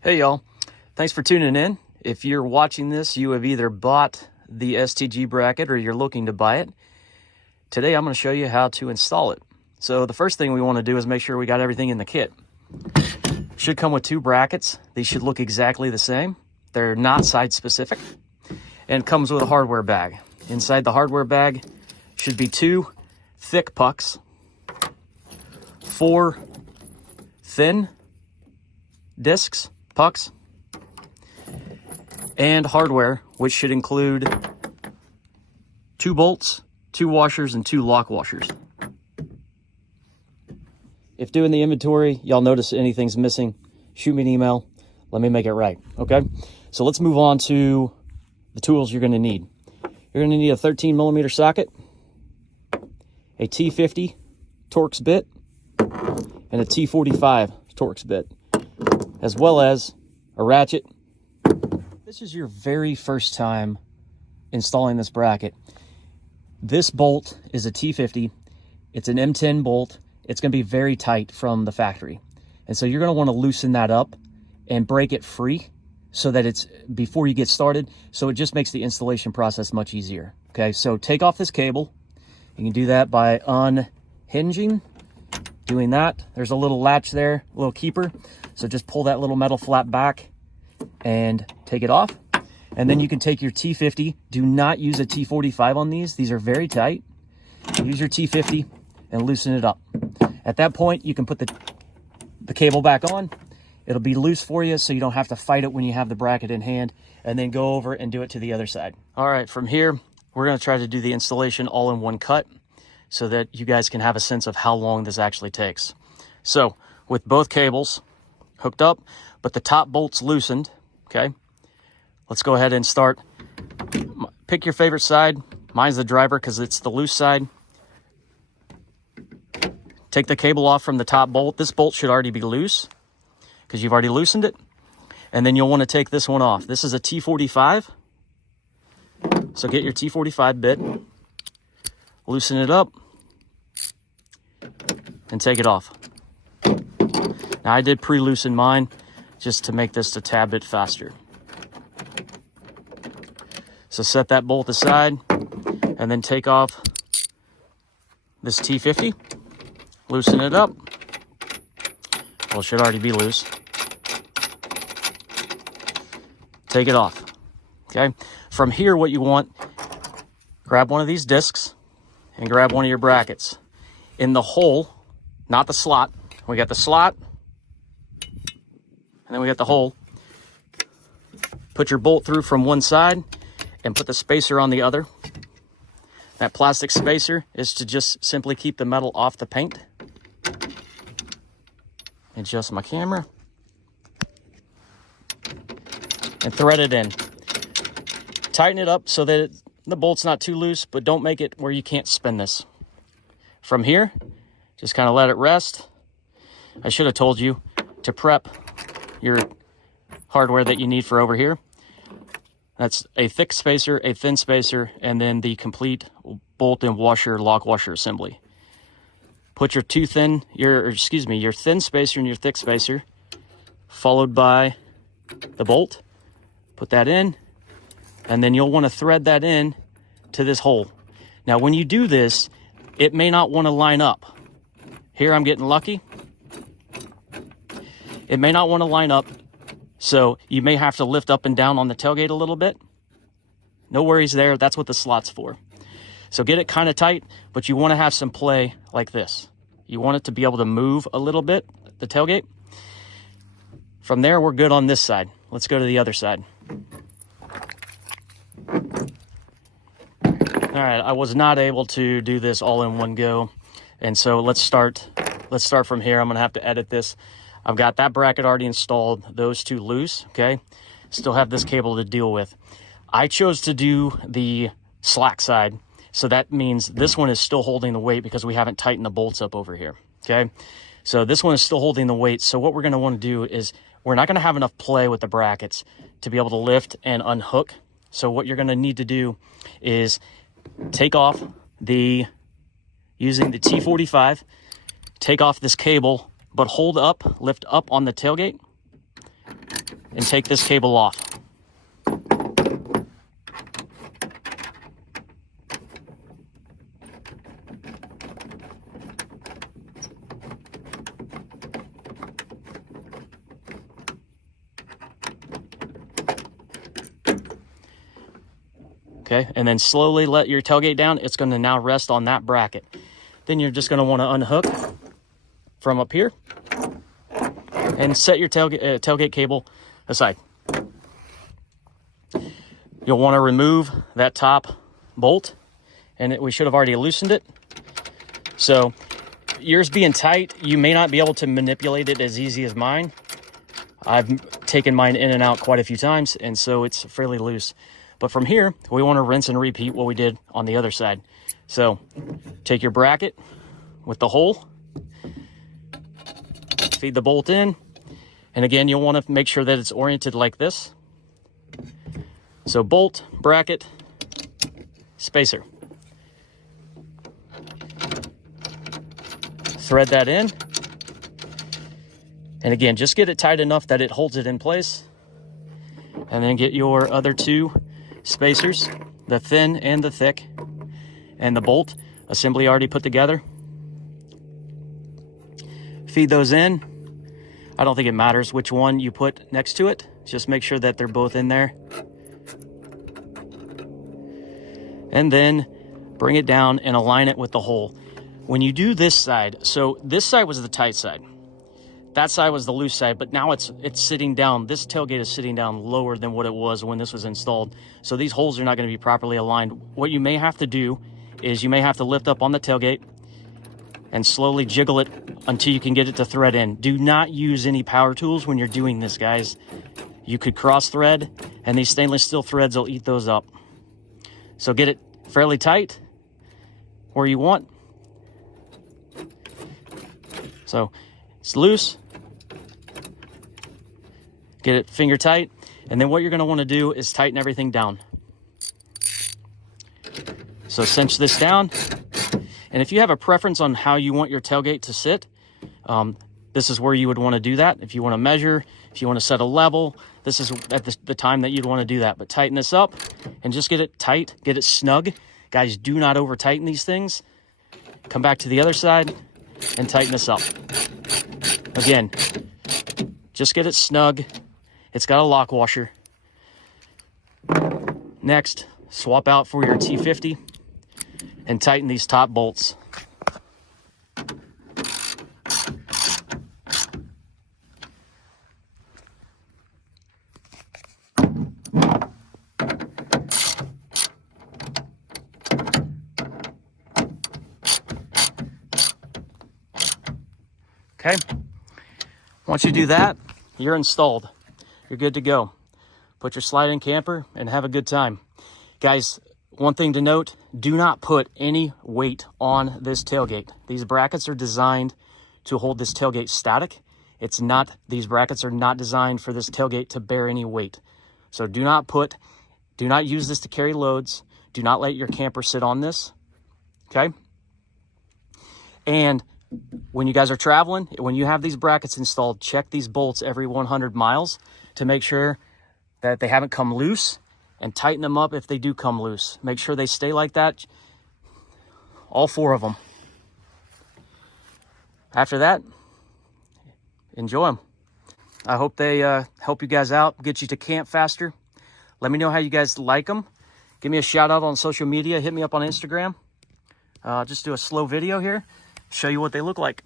Hey y'all, thanks for tuning in. If you're watching this, you have either bought the STG bracket or you're looking to buy it. Today I'm going to show you how to install it. So the first thing we want to do is make sure we got everything in the kit. Should come with two brackets. They should look exactly the same. They're not side specific. And it comes with a hardware bag. Inside the hardware bag should be two thick pucks, four thin discs, pucks, and hardware, which should include two bolts, two washers, and two lock washers. If doing the inventory, y'all notice anything's missing, shoot me an email. Let me make it right, okay? So let's move on to the tools you're gonna need. You're gonna need a 13mm socket, a T50 Torx bit, and a T45 Torx bit, as well as a ratchet. This is your very first time installing this bracket. This bolt is a T50. It's an M10 bolt. It's going to be very tight from the factory. And so you're going to want to loosen that up and break it free so that it's before you get started. So it just makes the installation process much easier. Okay, so take off this cable. You can do that by unhinging. Doing that, there's a little latch there, a little keeper. So just pull that little metal flap back and take it off. And then you can take your T50. Do not use a T45 on these. These are very tight. Use your T50 and loosen it up. At that point, you can put the cable back on. It'll be loose for you, so you don't have to fight it when you have the bracket in hand, and then go over and do it to the other side. All right, from here, we're gonna try to do the installation all in one cut so that you guys can have a sense of how long this actually takes. So with both cables hooked up, but the top bolts loosened, okay, let's go ahead and start. Pick your favorite side. Mine's the driver because it's the loose side. Take the cable off from the top bolt. This bolt should already be loose because you've already loosened it. And then you'll want to take this one off. This is a T45. So get your T45 bit, loosen it up, and take it off. Now I did pre-loosen mine just to make this a tad bit faster. So set that bolt aside and then take off this T50, loosen it up. Well, it should already be loose. Take it off, okay? From here, what you want, grab one of these discs and grab one of your brackets. In the hole, not the slot. We got the slot, and then we got the hole. Put your bolt through from one side and put the spacer on the other. That plastic spacer is to just simply keep the metal off the paint. Adjust my camera. And thread it in. Tighten it up so that the bolt's not too loose, but don't make it where you can't spin this. From here, just kind of let it rest. I should have told you to prep your hardware that you need for over here. That's a thick spacer, a thin spacer, and then the complete bolt and washer, lock washer assembly. Put your thin spacer and your thick spacer, followed by the bolt. Put that in, and then you'll want to thread that in to this hole. Now, when you do this, it may not want to line up. Here, I'm getting lucky. It may not want to line up, so you may have to lift up and down on the tailgate a little bit. No worries there. That's what the slot's for. So get it kind of tight, but you want to have some play like this. You want it to be able to move a little bit, the tailgate. From there, we're good on this side. Let's go to the other side. All right, I was not able to do this all in one go. And so let's start from here. I'm gonna have to edit this. I've got that bracket already installed, those two loose, okay? Still have this cable to deal with. I chose to do the slack side. So that means this one is still holding the weight because we haven't tightened the bolts up over here, okay? So this one is still holding the weight. So what we're gonna wanna do is we're not gonna have enough play with the brackets to be able to lift and unhook. So what you're gonna need to do is take off using the T45, take off this cable, but hold up, lift up on the tailgate, and take this cable off. Okay, and then slowly let your tailgate down. It's going to now rest on that bracket. Then you're just going to want to unhook from up here and set your tailgate cable aside. You'll want to remove that top bolt, and we should have already loosened it. So yours being tight, you may not be able to manipulate it as easy as mine. I've taken mine in and out quite a few times, and so it's fairly loose. But from here, we want to rinse and repeat what we did on the other side. So take your bracket with the hole, feed the bolt in, and again, you'll want to make sure that it's oriented like this. So bolt, bracket, spacer. Thread that in. And again, just get it tight enough that it holds it in place. And then get your other two spacers, the thin and the thick, and the bolt assembly already put together. Feed those in. I don't think it matters which one you put next to it. Just make sure that they're both in there. And then bring it down and align it with the hole. When you do this side, so this side was the tight side. That side was the loose side, but now it's sitting down. This tailgate is sitting down lower than what it was when this was installed. So these holes are not going to be properly aligned. What you may have to do is you may have to lift up on the tailgate and slowly jiggle it until you can get it to thread in. Do not use any power tools when you're doing this, guys. You could cross thread, and these stainless steel threads will eat those up. So get it fairly tight where you want. So it's loose. Get it finger tight, and then what you're going to want to do is tighten everything down. So cinch this down, and if you have a preference on how you want your tailgate to sit, this is where you would want to do that. If you want to measure, if you want to set a level, this is at the time that you'd want to do that. But tighten this up and just get it tight, get it snug. Guys, do not over tighten these things. Come back to the other side and tighten this up. Again, just get it snug. It's got a lock washer. Next, swap out for your T50 and tighten these top bolts. Okay, once you do that, you're installed. You're good to go. Put your slide-in camper and have a good time. Guys, one thing to note, do not put any weight on this tailgate. These brackets are designed to hold this tailgate static. These brackets are not designed for this tailgate to bear any weight. So do not use this to carry loads. Do not let your camper sit on this, okay? And when you guys are traveling, when you have these brackets installed, check these bolts every 100 miles to make sure that they haven't come loose, and tighten them up if they do come loose. Make sure they stay like that, all 4 of them. After that, enjoy them. I hope they help you guys out, get you to camp faster. Let me know how you guys like them. Give me a shout out on social media. Hit me up on Instagram. Just do a slow video here, show you what they look like.